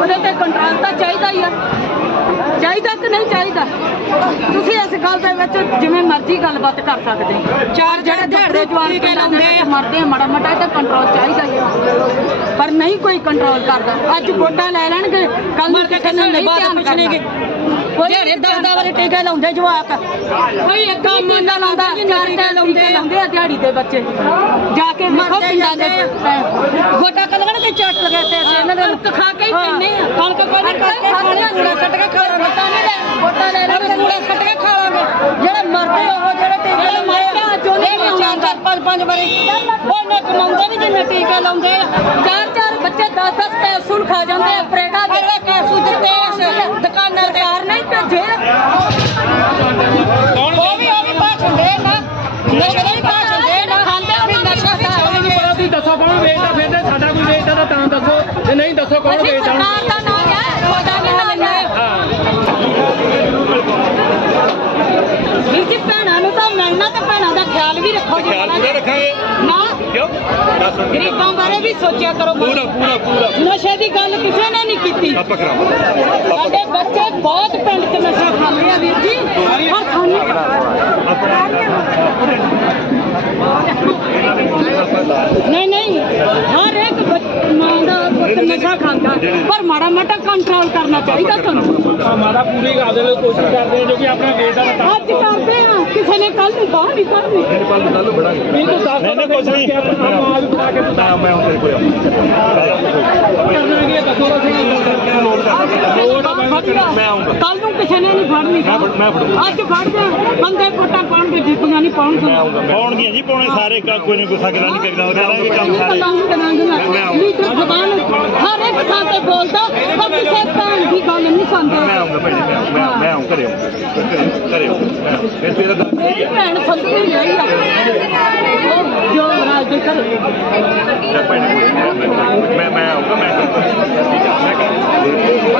ਉਹਦੇ ਤੇ ਕੰਟਰੋਲ ਤਾਂ ਚਾਹੀਦਾ ਹੀ ਆ। ਚਾਹੀਦਾ ਕਿ ਨਹੀਂ ਚਾਹੀਦਾ? ਤੁਸੀਂ ਇਸ ਗੱਲ ਦੇ ਵਿੱਚ ਜਿਵੇਂ ਮਰਜ਼ੀ ਗੱਲਬਾਤ ਕਰ ਸਕਦੇ ਹੋ। ਚਾਰ ਜਿਹੜੇ ਦਿਹਾੜੇ ਜਵਾਨ ਟੀਕੇ ਲਾਉਂਦੇ ਆ। ਮਰਦੇ ਆ ਮਾੜਾ ਮੋਟਾ ਤੇ ਕੰਟਰੋਲ ਚਾਹੀਦਾ ਹੀ ਆ। ਪਰ ਨਹੀਂ ਕੋਈ ਕੰਟਰੋਲ ਕਰਦਾ। ਅੱਜ ਵੋਟਾਂ ਲੈ ਲੈਣਗੇ ਕੱਲ ਨੂੰ ਕਿਸੇ ਨੇ ਨਹੀਂ ਧਿਆਨ ਕਰਨਗੇ ਜਿਹੜੇ ਦਸ ਵਾਲੇ ਟੀਕੇ ਲਾਉਂਦੇ ਜਵਾਕ? ਕੋਈ ਇੱਕ ਕੰਮ ਨਾ ਲਾਉਂਦਾ? ਚਾਰ ਟੀਕੇ ਲਾਉਂਦੇ ਲਾਉਂਦੇ ਆ? ਦਿਹਾੜੀ ਦੇ ਬੱਚੇ? ਜਾ ਕੇ ਵੇਖੋ ਪਿੰਡਾਂ ਦੇ ਵੋਟਾਂ ਕਲਗਣ ਕੇ ਚੱਟ ਲਗੇ ਤੇ ਇਹਨਾਂ ਕਣਕ ਖਾ ਕੇ ਹੀ ਪੈਨੇ ਆ। ਕਣਕ ਕੋਈ ਨਹੀਂ ਕਰਕੇ ਖਾਣੇ ਆ ਸੱਟ ਕੇ ਖਾ ਲਾਂਗੇ। ਵੋਟਾਂ ਨਹੀਂ ਲੈ ਵੋਟਾਂ ਲੈ ਲਾਂਗੇ ਕੂੜਾ ਸੱਟ ਕੇ ਖਾ ਲਾਂਗੇ। ਜਿਹੜੇ ਮਰਦੇ ਉਹ ਜਿਹੜੇ ਟੀਕੇ ਲਾਉਂਦੇ ਆ ਵੀ ਚਾਰ ਚਾਰ ਪੰਜ ਪੰਜ ਵਾਰੀ। ਉਹ ਨਾ ਕਮਾਉਂਦੇ ਨਹੀਂ ਜਿੰਨੇ ਟੀਕੇ ਲਾਉਂਦੇ ਆ। ਚਾਰ ਚਾਰ ਬੱਚੇ 10 10 ਕੈਪਸੂਲ ਖਾ ਜਾਂਦੇ ਆ ਪ੍ਰੇਗਾ ਦੇ ਕੈਪਸੂਲ ਦਿੱਤੇ ਇਸ ਦੁਕਾਨਾਂ ਤੇ ਕਾਰ ਨਹੀਂ ਭੇਜੇ ਉਹ ਵੀ ਉਹ ਵੀ ਭਾਸ਼ਣ ਦੇ ਨਾ ਨਸ਼ੇ ਦਾ ਦੇ ਨਾ ਖਾਂਦੇ ਵੀ ਨਸ਼ਾ ਸਾਨੂੰ ਨਹੀਂ ਪਤਾ ਤੁਸੀਂ ਦੱਸੋ ਕੌਣ ਵੇਚਦਾ ਫਿਰਦੇ ਸਾਡਾ ਕੋਈ ਵੇਚਦਾ ਤਾਂ ਤਾਂ ਦੱਸੋ। ਜੇ ਨਹੀਂ ਦੱਸੋ ਕੌਣ ਅਸੀਂ ਵੇਚਦਾ? ਸਰਕਾਰ ਦਾ ਨਾਮ ਹੈ ਉਹਦਾ ਵੀ ਨਾਮ ਹਾਂ ਵੀਰ ਜੀ ਭੈਣਾਂ ਨੂੰ ਤਾਂ ਮਿਲਣਾ ਤੇ ਭੈਣਾਂ ਦਾ ਖਿਆਲ ਵੀ ਰੱਖੋ ਜੀ ਖਿਆਲ ਪੂਰਾ ਰੱਖਾਂਗੇ। ਨਾ ਕਿਉਂ? ਦੱਸ। ਗਰੀਬਾਂ ਬਾਰੇ ਵੀ ਸੋਚਿਆ ਕਰੋ ਪੂਰਾ ਪੂਰਾ ਪੂਰਾ। ਨਸ਼ੇ ਦੀ ਗੱਲ ਕਿਸੇ ਨੇ ਨਹੀਂ ਕੀਤੀ। ਆਪਾਂ ਕਰਾਵਾਂਗੇ ਸਾਡੇ ਬੱਚੇ ਬਹੁਤ ਪਿੰਡ 'ਚ ਨਸ਼ਾ ਖਾਂਦੇ ਆ ਵੀਰ ਜੀ। ਪਰ ਸਾਨੂੰ ਨਹੀਂ ਨਹੀਂ। ਹਰ ਇੱਕ ਬੱਚ- ਮਾਂ ਦਾ ਪੁੱਤ ਨਸ਼ਾ ਖਾਂਦਾ ਪਰ ਮਾੜਾ ਮੋਟਾ ਕੰਟਰੋਲ ਕਰਨਾ ਚਾਹੀਦਾ ਤੁਹਾਨੂੰ। ਮਾਰਾ ਪੂਰੀ ਕਰਦੇ ਲਈ ਕੋਸ਼ਿਸ਼ ਕਰਦੇ ਆ ਜੋ ਕਿ ਆਪਣਾ ਵੇਚਦਾ ਤਾਂ ਅੱਜ ਕਰਦੇ ਆ ਕਿਸੇ ਨੇ ਕੱਲ ਨੂੰ ਬਾਹਰ ਨਹੀਂ ਕਰਨੀ ਕੱਲ ਕੱਲ ਬੜਾਂਗੇ ਨਹੀਂ ਤੂੰ ਦੱਸ ਨਹੀਂ, ਨਹੀਂ, ਕੁਛ ਨਹੀਂ। ਆਪ ਬਣਾ ਕੇ ਤੂੰ ਮੈਂ ਮੈਂ ਹੁਣ ਤੇਰੇ ਕੋਲ ਹੈ, ਕੱਲ ਨੂੰ ਕਿਸੇ ਨੇ ਨਹੀਂ ਫੜਨੀ। ਅੱਜ ਫੜਦੇ ਬੰਦੇ ਕੋਟਾ ਪਾਉਣਗੇ ਜੀਪੀਆਂ ਨਹੀਂ ਪਾਉਣਗੇ ਮੈਂ ਆਉਂਗਾ ਪਾਉਣਗੀਆਂ ਜੀ ਪਾਉਣੇ ਸਾਰੇ। ਕ- ਕੋਈ ਨਹੀਂ ਗੁੱਸਾ ਗਿਲਾ ਨਹੀਂ ਕਰੀਦਾ। ਉਹਦੇ ਨਾਲ ਵੀ ਕੰਮ ਸਾਰੇ ਕਲਾਮ ਕਰਾਂਗੇ ਮੈਂ- ਮੈਂ ਆਊਂ। ਲੀਡਰ ਜ਼ਬਾਨ ਹਰ ਇੱਕ ਥਾਂ ਤੇ ਬੋਲਦਾ ਪਰ ਕਿਸੇ ਭੈਣ ਦੀ ਗੱਲ ਨਹੀਂ ਮੈਂ ਸੁਣਦਾ ਆਉਂਗਾ ਭੈਣ ਜੀ, ਮੈਂ ਮੈਂ ਮੈਂ ਆਉਂ ਘਰੇ ਆਊਂ ਫਿਰ ਤੇਰਾ ਤਾਂ ਮੇਰੀ ਭੈਣ ਸੰਤਰੀ ਰਹੀ ਆ ਉਹ ਜੋ ਰਾਜ ਦੇ ਕੋਈ ਮੈਂ ਮੈਂ ਆਉਂਗਾ ਮੈਂ ਠੀਕ ਹੈ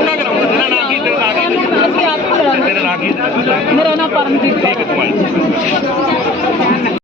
ਮੈਂ ਕਰਾਂਗਾ ਤੇਰਾ ਨਾਂ ਕੀ ਤੇਰਾ ਨਾਂ ਕੀ ਹੀ ਨਾਂ ਮੇਰਾ ਨਾਮ ਪਰਮਜੀਤ ਕੌਰ